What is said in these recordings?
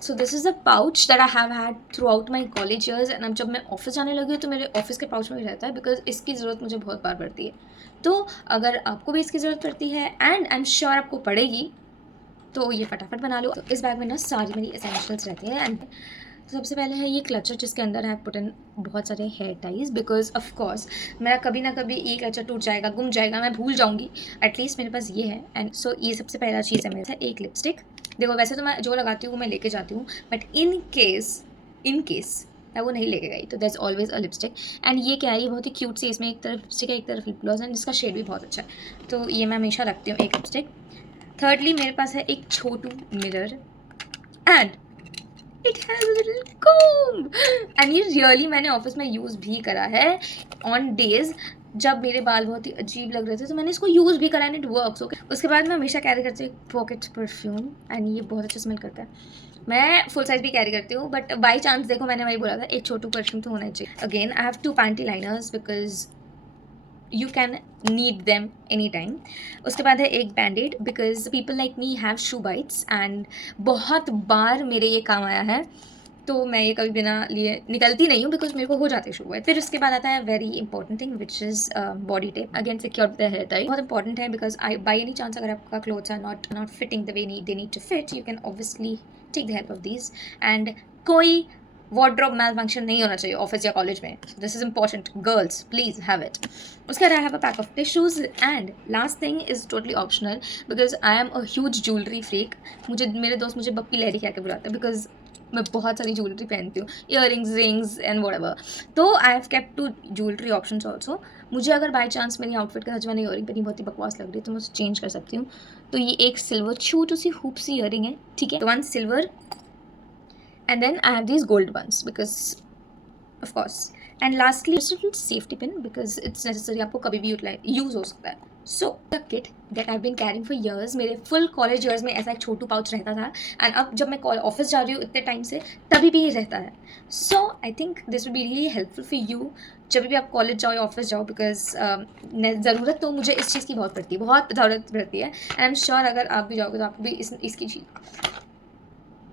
So this is a pouch that I have had through out my college years and अब जब मैं office जाने लगी हूँ तो मेरे ऑफिस के पाउच में ही रहता है बिकॉज इसकी ज़रूरत मुझे बहुत बार पड़ती है। तो अगर आपको भी इसकी ज़रूरत पड़ती है एंड आई एम श्योर आपको पड़ेगी तो ये फटाफट बना लो। तो इस बैग में ना सारी मेरी एसेंशियल्स रहते हैं एंड सबसे पहले है ये क्लचर जिसके अंदर है पुट इन बहुत सारे hair ties because of course मेरा कभी ना कभी ये क्लचर टूट जाएगा, गुम जाएगा, मैं भूल जाऊंगी। एटलीस्ट मेरे पास ये है एंड सो ये सबसे पहला चीज़ है मेरे साथ। एक लिपस्टिक, देखो वैसे तो मैं जो लगाती हूँ वो मैं लेके जाती हूँ बट इन केस मैं वो नहीं लेके गई तो that's always a lipstick. And ये क्या है, ये बहुत ही क्यूट सी, इसमें एक तरफ लिपस्टिक है एक तरफ लिप ग्लॉस है जिसका शेड भी बहुत अच्छा है तो ये मैं हमेशा रखती हूँ एक लिपस्टिक। थर्डली मेरे पास है एक छोटू mirror and it has a little comb and ये रियली मैंने ऑफिस में यूज़ भी करा है ऑन डेज जब मेरे बाल बहुत ही अजीब लग रहे थे तो मैंने इसको यूज़ भी करा एंड इट वर्क्स। ओके, उसके बाद मैं हमेशा कैरी करती हूँ पॉकेट परफ्यूम एंड ये बहुत अच्छा स्मेल करता है। मैं फुल साइज भी कैरी करती हूँ बट बाई चांस देखो मैंने वही बोला था एक छोटू परफ्यूम तो होना चाहिए। Again I have 2 panty liners because you can need them any time. उसके बाद है एक Band Aid because people like me have shoe bites and बहुत बार मेरे ये काम आया है तो मैं ये कभी बिना लिए निकलती नहीं हूँ बिकॉज मेरे को हो जाते शुरू है। फिर उसके बाद आता है very important thing which is body tape, again secure the hair tie. बहुत इंपॉर्टेंट है because I by any chance अगर आपका clothes are not fitting the way they need to fit you can obviously take the help of these and कोई wardrobe malfunction नहीं होना चाहिए office या college में। This is important, girls please have it. उसके बाद I have a pack of tissues and last thing is totally optional because I am a huge jewellery freak. मेरे दोस्त मुझे बप्पी लहरी कह के बुलाते हैं बिकॉज मैं बहुत सारी ज्वेलरी पहनती हूँ, ईयर रिंग्स एंड वट। तो I have kept 2 jewellery option also. मुझे अगर बाई चांस मेरी आउटफिट के साथ जो मैंने ईयर रिंग पहनी बहुत ही बकवास लग रही है तो मैं उसे चेंज कर सकती हूँ। तो ये एक सिल्वर छोटू सी हुप सी ईयर रिंग है, ठीक है, 1 silver and then I have these gold ones because of course, and lastly just a little safety pin because it's necessary, आपको कभी भी यूज हो सकता है। So the kit that I've been carrying for years, मेरे full college years में ऐसा एक छोटू पाउच रहता था एंड अब जब मैं ऑफिस जा रही हूँ इतने टाइम से तभी भी ये रहता है। So I think this will be really helpful for you जब भी आप कॉलेज जाओ या ऑफिस जाओ बिकॉज ज़रूरत तो मुझे इस चीज़ की बहुत पड़ती है, बहुत ज़रूरत पड़ती है एंड आई एम श्योर अगर आप भी जाओगे तो आपको भी इसकी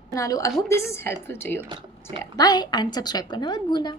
बना लो। I hope this is helpful to you. Bye and subscribe करना मत भूलना।